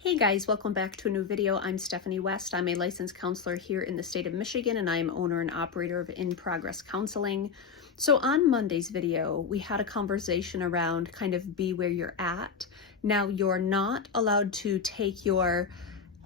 Hey guys, welcome back to a new video. I'm Stephanie West. I'm a licensed counselor here in the state of Michigan, and I'm owner and operator of In Progress Counseling. So on Monday's video, we had a conversation around kind of be where you're at. Now, you're not allowed to take your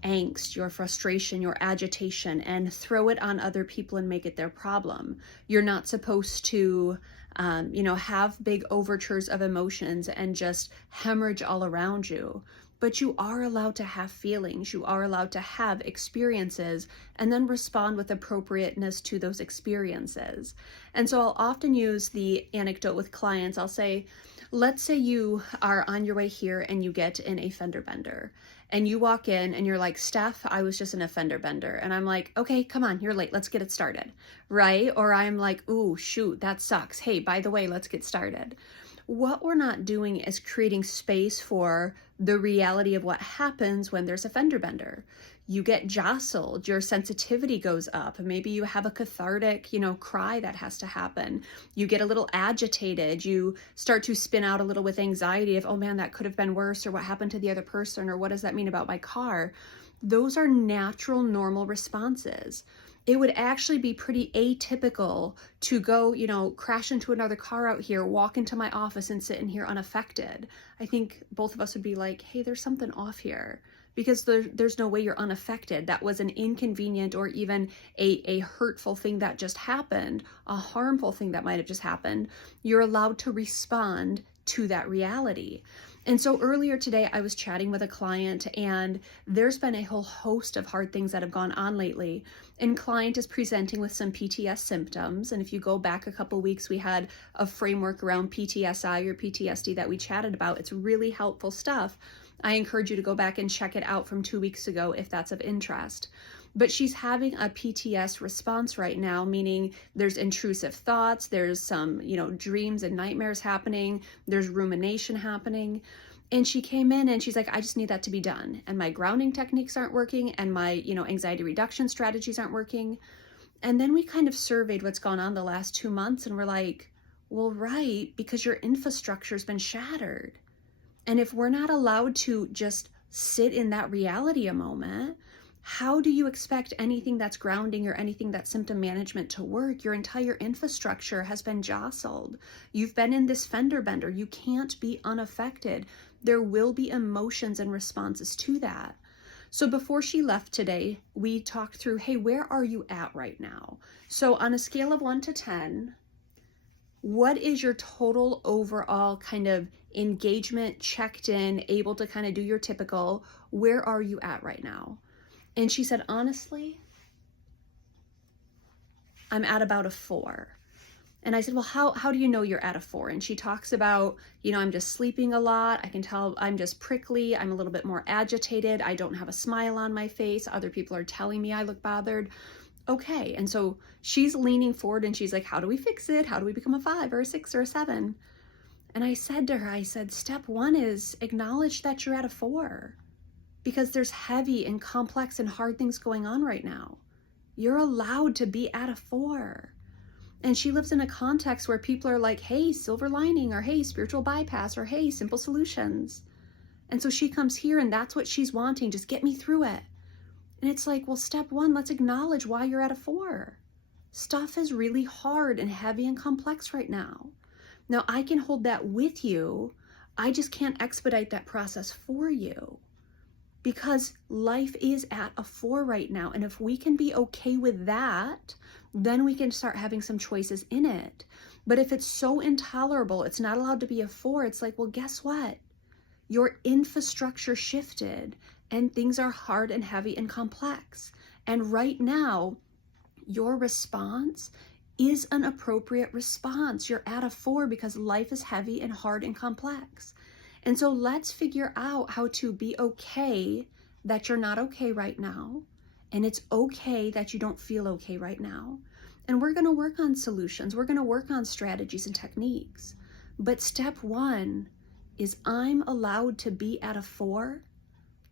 angst, your frustration, your agitation, and throw it on other people and make it their problem. You're not supposed to have big overtures of emotions and just hemorrhage all around you. But you are allowed to have feelings. You are allowed to have experiences and then respond with appropriateness to those experiences. And so I'll often use the anecdote with clients. I'll say, let's say you are on your way here and you get in a fender bender. And you walk in and you're like, Steph, I was just in a fender bender. And I'm like, okay, come on, you're late. Let's get it started, right? Or I'm like, ooh, shoot, that sucks. Hey, by the way, let's get started. What we're not doing is creating space for the reality of what happens when there's a fender bender. You get jostled, your sensitivity goes up. Maybe you have a cathartic, cry that has to happen. You get a little agitated. You start to spin out a little with anxiety of, oh man, that could have been worse, or what happened to the other person, or what does that mean about my car? Those are natural, normal responses. It would actually be pretty atypical to go, crash into another car out here, walk into my office and sit in here unaffected. I think both of us would be like, hey, there's something off here, because there's no way you're unaffected. That was an inconvenient or even a hurtful thing that just happened, a harmful thing that might have just happened. You're allowed to respond to that reality. And so earlier today, I was chatting with a client, and there's been a whole host of hard things that have gone on lately. And client is presenting with some PTS symptoms. And if you go back a couple weeks, we had a framework around PTSI or PTSD that we chatted about. It's really helpful stuff. I encourage you to go back and check it out from 2 weeks ago if that's of interest. But she's having a PTS response right now, meaning there's intrusive thoughts, there's some, dreams and nightmares happening, there's rumination happening. And she came in and she's like, I just need that to be done. And my grounding techniques aren't working, and my, anxiety reduction strategies aren't working. And then we kind of surveyed what's gone on the last 2 months, and we're like, well, right, because your infrastructure's been shattered. And if we're not allowed to just sit in that reality a moment, how do you expect anything that's grounding or anything that's symptom management to work? Your entire infrastructure has been jostled. You've been in this fender bender. You can't be unaffected. There will be emotions and responses to that. So before she left today, we talked through, hey, where are you at right now? So on a scale of 1 to 10, what is your total overall kind of engagement, checked in, able to kind of do your typical, where are you at right now? And she said, honestly, I'm at about a 4. And I said, well, how do you know you're at a 4? And she talks about, I'm just sleeping a lot. I can tell I'm just prickly. I'm a little bit more agitated. I don't have a smile on my face. Other people are telling me I look bothered. Okay. And so she's leaning forward and she's like, how do we fix it? How do we become a 5 or a 6 or a 7? And I said to her, step 1 is acknowledge that you're at a 4. Because there's heavy and complex and hard things going on right now. You're allowed to be at a 4. And she lives in a context where people are like, hey, silver lining, or hey, spiritual bypass, or hey, simple solutions. And so she comes here and that's what she's wanting. Just get me through it. And it's like, well, step 1, let's acknowledge why you're at a 4. Stuff is really hard and heavy and complex right now. Now, I can hold that with you. I just can't expedite that process for you. Because life is at a 4 right now. And if we can be okay with that, then we can start having some choices in it. But if it's so intolerable, it's not allowed to be a 4, it's like, well, guess what? Your infrastructure shifted and things are hard and heavy and complex. And right now, your response is an appropriate response. You're at a 4 because life is heavy and hard and complex. And so let's figure out how to be okay that you're not okay right now. And it's okay that you don't feel okay right now. And we're going to work on solutions. We're going to work on strategies and techniques. But step 1 is I'm allowed to be at a 4.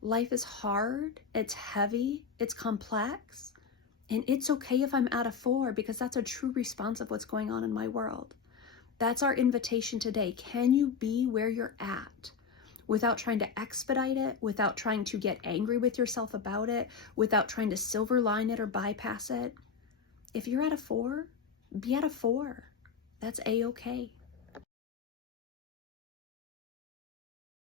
Life is hard. It's heavy. It's complex. And it's okay if I'm at a 4 because that's a true response of what's going on in my world. That's our invitation today. Can you be where you're at? without trying to expedite it, without trying to get angry with yourself about it, without trying to silver line it or bypass it. If you're at a 4, be at a 4. That's A-okay.